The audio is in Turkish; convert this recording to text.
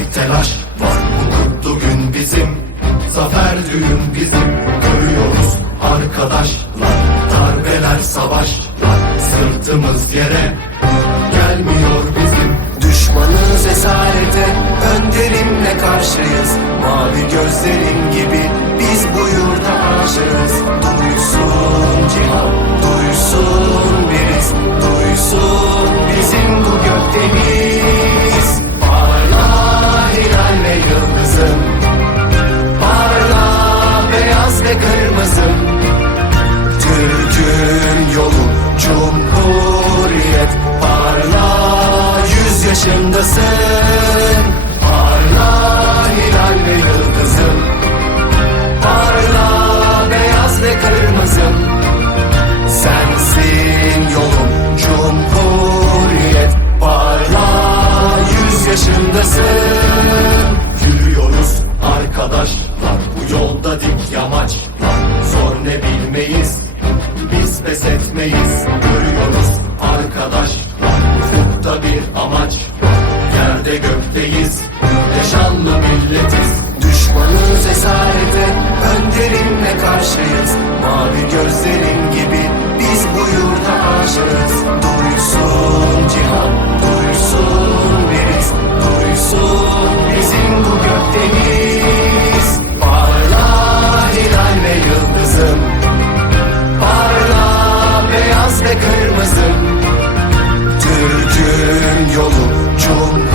Bir telaş var. Bu kutlu gün bizim Zafer düğün bizim. Görüyoruz arkadaşlar Darbeler savaşlar. Sırtımız yere Gelmiyor bizim. Düşmanız esarete önderimle karşıyız. Mavi gözlerin gibi biz bu yurda aşığız. Duysun yaşındasın Parla hilal ve yıldızım Parla beyaz ve kırmızım Sensin yolum Cumhuriyet Parla yüz yaşındasın. Yürüyoruz arkadaşlar Bu yolda karşıyız. Mavi gözlerin gibi biz bu yurda aşığız. Duysun cihan, duysun deniz Duysun bizim bu gökdeniz. Parla hilal ve yıldızım. Parla beyaz ve kırmızı Türk'ün yolu çok